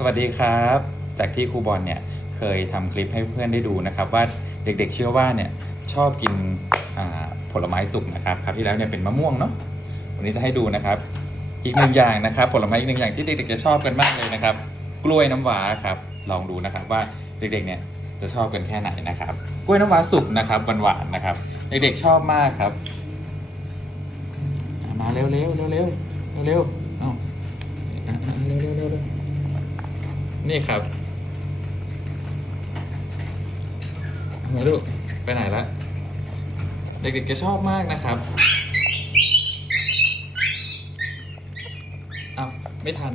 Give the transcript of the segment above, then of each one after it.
สวัสดีครับ จากที่ครูบอลเนี่ยเคยทำคลิปให้เพื่อนได้ดูนะครับ ว่าเด็กๆเชื่อว่าเนี่ยชอบกินผลไม้สุกนะครับคราวที่แล้วเนี่ยเป็นมะม่วงเนาะวันนี้จะให้ดูนะครับ อีกหนึ่งอย่างนะครับ ผลไม้อีกหนึ่งอย่างที่เด็กๆจะชอบกันมากเลยนะครับ กล้วยน้ำว้าครับลองดูนะครับว่าเด็กๆเนี่ยจะชอบกันแค่ไหนนะครับ กล้วยน้ำว้าสุกนะครับหวานๆนะครับ เด็กๆชอบมากครับ มาเร็วๆเร็วๆเร็วเร็วเอ้าอะอะเร็วๆเร็วๆเร็วๆ นี่ครับไงลูกไปไหนละเด็กๆจะชอบมากนะครับอ้าวไม่ทัน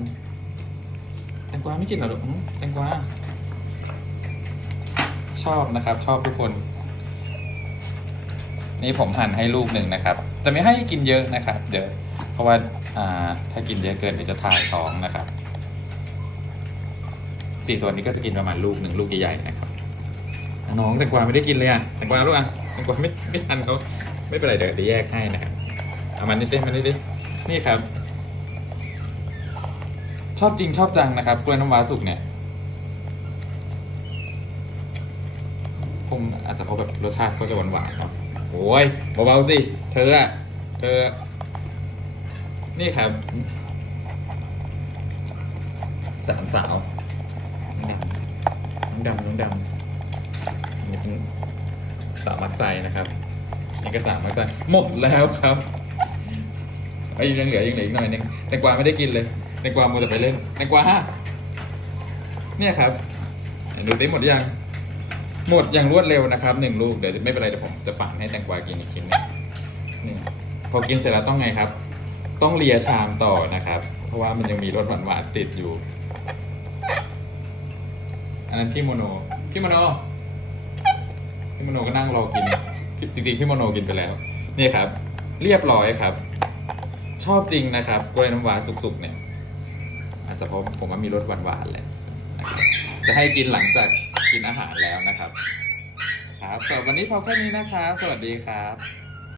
แตงกวาไม่กินหรอลูกแตงกวาชอบนะครับ ชอบทุกคน นี่ผมหั่นให้ลูกหนึ่งนะครับ จะไม่ให้กินเยอะนะครับ เดี๋ยวเพราะว่าอ่าถ้ากินเยอะเกินเดี๋ยวจะถ่ายท้องนะครับ สี่ตัวนี้ก็จะกินประมาณลูกหนึ่งลูกใหญ่ๆนะครับน้องแตงกวาไม่ได้กินเลยอะแตงกวาลูกอะแตงกวาไม่ไม่ทันเขาไม่เป็นไรเดี๋ยวเดี๋ยวแยกให้นะครับเอามันนิดดิมันนิดดินี่ครับ ชอบจริงชอบจังนะครับกล้วยน้ำว้าสุกเนี่ยผมอาจจะเพราะแบบรสชาติเขาจะหวานๆเนาะโอ้ยเบาๆสิเธออะเธอ นี่ครับสามสาว น้องดำน้องดำนนี้เป็นสามักไซนะครับนี่ก็สามักไซหมดแล้วครับไอ้ยังเหลือยังเหลืออีกหน่อยนึงแตงกวาไม่ได้กินเลยแตงกวามัวแต่ไปเล่นแตงกวาฮะเนี่ยครับดูดิหมดหรือยังหมดอย่างรวดเร็วนะครับหนึ่งลูกเดี๋ยวไม่เป็นไรเดี๋ยวผมจะฝังให้แตงกวากินอีกชิ้นนึงนี่พอกินเสร็จแล้วต้องไงครับ ต้องเลียชามต่อนะครับ เพราะว่ามันยังมีรสหวานๆติดอยู่ อันนั้นพี่โมโน พี่โมโน พี่โมโนก็นั่งรอกิน จริงๆ พี่โมโนกินไปแล้ว นี่ครับ เรียบร้อยครับ ชอบจริงนะครับกล้วยน้ำว้าสุกๆ เนี่ย อาจจะเพราะผมว่ามีรสหวานๆแหละจะให้กินหลังจากกินอาหารแล้วนะครับ ครับสำหรับวันนี้พอแค่นี้นะครับ สวัสดีครับ